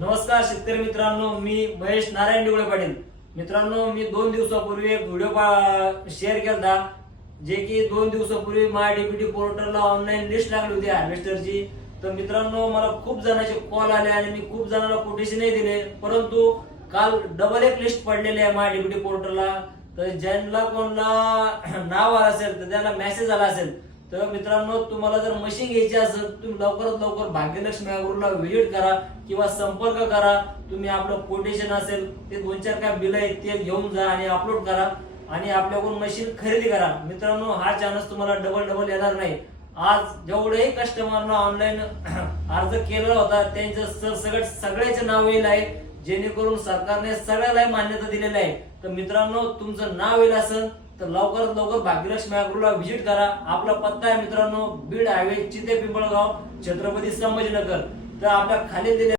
नमस्कार शेतकरी मित्रांनो, मी महेश नारायण डिवळे पाटील. मित्रांनो, मी 2 दिवसापूर्वी एक व्हिडिओ शेअर केला, जे की 2 दिवसापूर्वी माय डीबीटी पोर्टलला ऑनलाईन लिस्ट लागली होती हार्वेस्टरची. तर मित्रांनो, मला खूप जणांचे कॉल आले आणि मी खूप जणांना कोटेशनही दिले, परंतु काल डबल एक लिस्ट पडलेली आहे माय डीबीटी पोर्टलला. तर ज्यांना कोणाला नाव आलं असेल तर त्याला मेसेज आला असेल. तर मित्रांनो, तुम्हाला जर मशीन घ्यायची असेल तुम्ही लवकरात लवकर भाग्यलक्ष्मी अॅग्रोला व्हिजिट करा किंवा संपर्क करा. तुम्ही आपलं कोटेशन असेल ते 2-4 काय बिल आहेत ते घेऊन जा आणि अपलोड करा आणि आपल्याकडून मशीन खरेदी करा. मित्रांनो, हा चान्स तुम्हाला डबल येणार नाही. आज जेवढेही कस्टमरना ऑनलाईन अर्ज केलेला होता त्यांचं सगळ्याचे नाव येईल आहे, जेणेकरून सरकारने सगळ्याला मान्यता दिलेली आहे. तर मित्रांनो, तुमचं नाव येईल असेल तर लवकरात लवकर भाग्यलक्ष्मी अॅग्रोला व्हिजिट करा. आपला पत्ता आहे मित्रांनो, बीड हायवे, चिते पिंपळगाव, छत्रपती संभाजीनगर. तर आपल्या खाली दिले